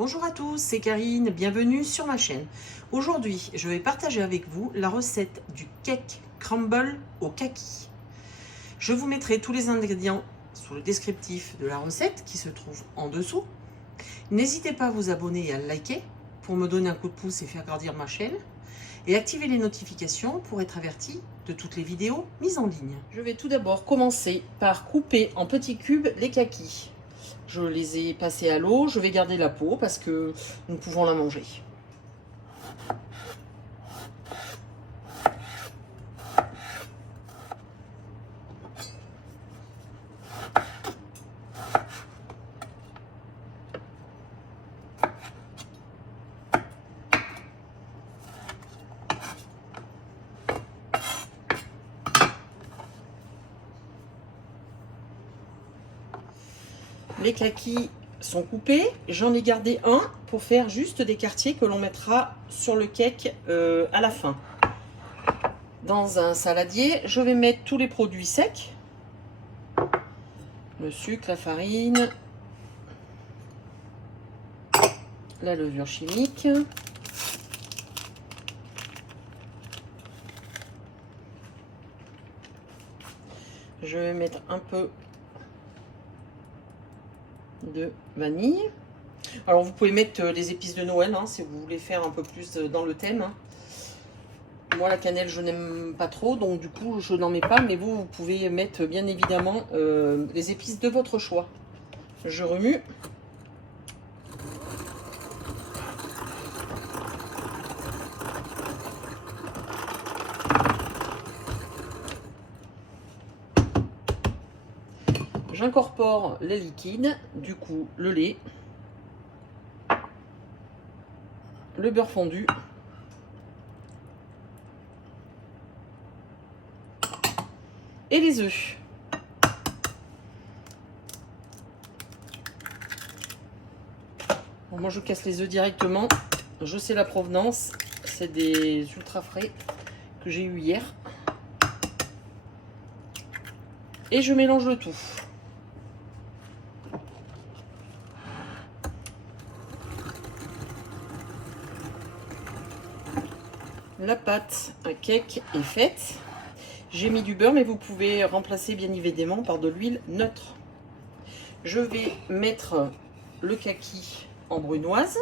Bonjour à tous, c'est Karine, bienvenue sur ma chaîne. Aujourd'hui, je vais partager avec vous la recette du cake crumble au kaki. Je vous mettrai tous les ingrédients sous le descriptif de la recette qui se trouve en dessous. N'hésitez pas à vous abonner et à liker pour me donner un coup de pouce et faire grandir ma chaîne. Et activer les notifications pour être averti de toutes les vidéos mises en ligne. Je vais tout d'abord commencer par couper en petits cubes les kakis. Je les ai passés à l'eau, je vais garder la peau parce que nous pouvons la manger. Les kakis sont coupés, j'en ai gardé un pour faire juste des quartiers que l'on mettra sur le cake à la fin. Dans un saladier, je vais mettre tous les produits secs. Le sucre, la farine, la levure chimique. Je vais mettre un peu de vanille. Alors vous pouvez mettre les épices de Noël hein, si vous voulez faire un peu plus dans le thème. Moi la cannelle je n'aime pas trop donc du coup je n'en mets pas, mais vous pouvez mettre bien évidemment les épices de votre choix. Je remue. J'incorpore les liquides, du coup le lait, le beurre fondu, et les œufs. Bon, moi je casse les œufs directement, je sais la provenance, c'est des ultra frais que j'ai eu hier. Et je mélange le tout. La pâte à cake est faite. J'ai mis du beurre, mais vous pouvez remplacer bien évidemment par de l'huile neutre. Je vais mettre le kaki en brunoise.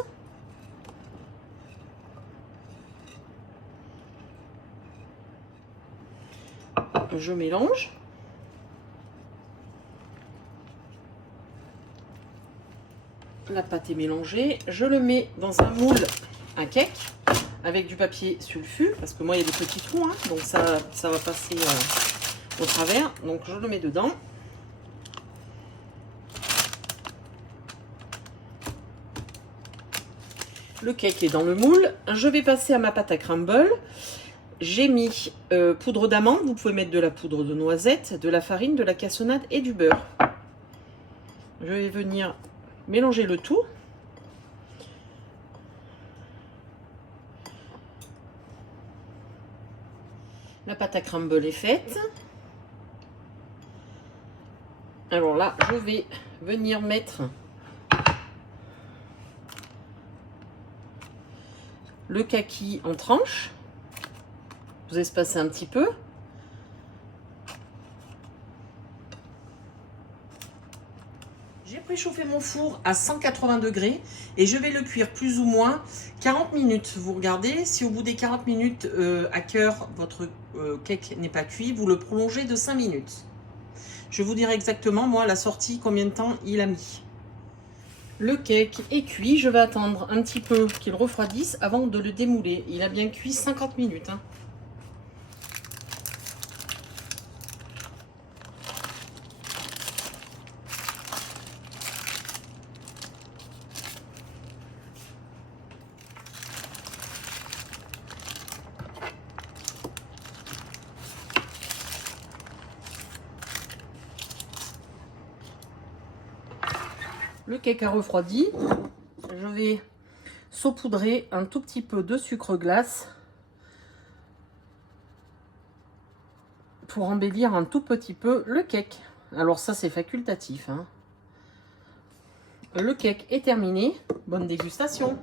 Je mélange. La pâte est mélangée. Je le mets dans un moule à cake avec du papier sulfu, parce que moi il y a des petits trous, hein, donc ça va passer au travers. Donc je le mets dedans. Le cake est dans le moule. Je vais passer à ma pâte à crumble. J'ai mis poudre d'amande. Vous pouvez mettre de la poudre de noisette, de la farine, de la cassonade et du beurre. Je vais venir mélanger le tout. La pâte à crumble est faite. Alors là, je vais venir mettre le kaki en tranches. Vous espacez un petit peu. J'ai préchauffé mon four à 180 degrés et je vais le cuire plus ou moins 40 minutes. Vous regardez, si au bout des 40 minutes à cœur, votre cake n'est pas cuit, vous le prolongez de 5 minutes. Je vous dirai exactement, moi, à la sortie, combien de temps il a mis. Le cake est cuit, je vais attendre un petit peu qu'il refroidisse avant de le démouler. Il a bien cuit 50 minutes. Hein. Le cake a refroidi. Je vais saupoudrer un tout petit peu de sucre glace pour embellir un tout petit peu le cake. Alors ça c'est facultatif. Hein. Le cake est terminé. Bonne dégustation.